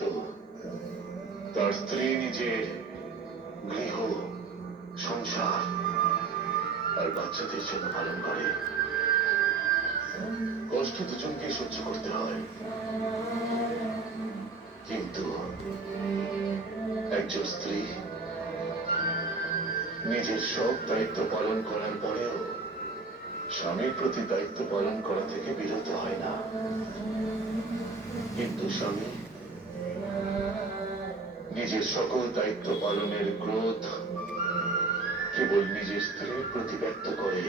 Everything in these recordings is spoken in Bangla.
কিন্তু তার স্ত্রী নিজের গৃহ, সংসার আর বাচ্চাদের জন্য পালন করে। কষ্ট দুজনকে সহ্য করতে হয়, কিন্তু একজন স্ত্রী নিজের সব দায়িত্ব পালন করার পরেও স্বামীর প্রতি দায়িত্ব পালন করা থেকে বিরত হয় না। কিন্তু স্বামী নিজের সকল দায়িত্ব পালনের ক্রোধ কেবল নিজের স্ত্রীর প্রতি ব্যক্ত করে।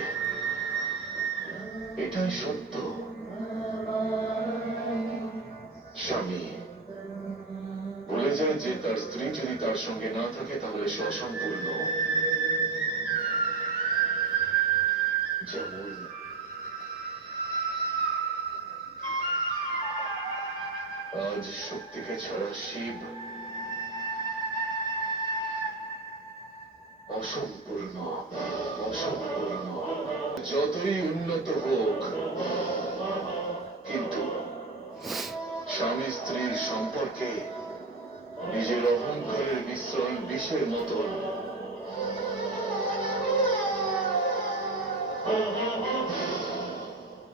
এটাই সত্য। স্বামী বলে যায় যে তার স্ত্রী যদি তার সঙ্গে না থাকে তাহলে সে অসম্পূর্ণ। যেমন আজ শক্তিকে ছাড়া শিব অসম্পূর্ণ। অসম্পূর্ণ যতই উন্নত হোক, কিন্তু স্বামী স্ত্রীর সম্পর্কে নিজের অহংকারের মিশ্রণ বিষের মতন।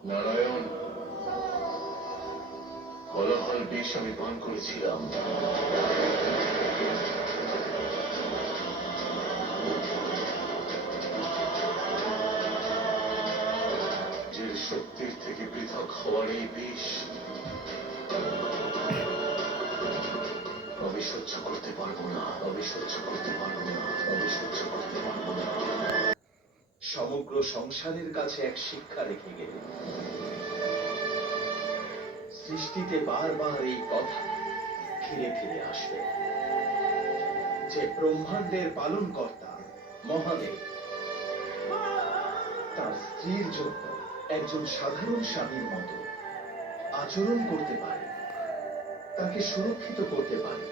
নারায়ণ, হলাহল বিষ আমি পান করেছিলাম। যে শক্তির থেকে পৃথক হওয়ার এই বিষ আমি সহ্য করতে পারবো না। আমি সহ্য করতে পারবো না। আমি সহ্য করতে পারবো না। সমগ্র সংসারের কাছে এক শিক্ষা রেখে গেলেন। সৃষ্টিতে বারবার এই কথা ফিরে ফিরে আসবে যে ব্রহ্মাণ্ডের পালনকর্তা মহাদেব তার স্ত্রীর জন্য একজন সাধারণ স্বামীর মতো আচরণ করতে পারে, তাকে সুরক্ষিত করতে পারে।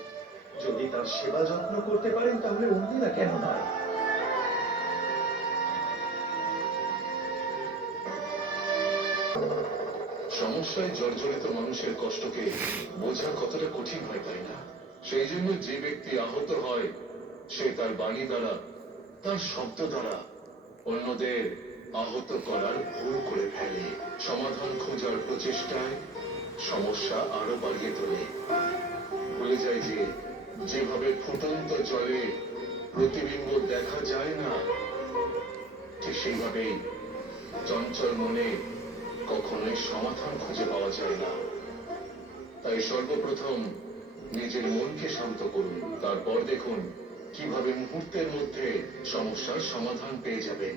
যদি তার সেবা যত্ন করতে পারেন তাহলে অন্যরা কেন নয়? সমস্যায় জর্জরিত মানুষের কষ্টকে বোঝা কতটা কঠিন হয়, তাই না? সেই জন্য যে ব্যক্তি আহত হয় সে তার বাণী দ্বারা, তার শব্দ দ্বারা অন্যদের আহত করার ভুল করে ফেলে। সমাধান খোঁজার প্রচেষ্টায় সমস্যা আরো বাড়িয়ে তোলে। ভুলে যায় যে যেভাবে ফুটন্ত জলে প্রতিবিম্ব দেখা যায় না, ঠিক সেইভাবেই চঞ্চল মনে কখনোই সমাধান খুঁজে পাওয়া যায় না। তাই সর্বপ্রথম নিজের মনকে শান্ত করুন, তারপর দেখুন কিভাবে মুহূর্তের মধ্যে সমস্যার সমাধান পেয়ে যাবেন।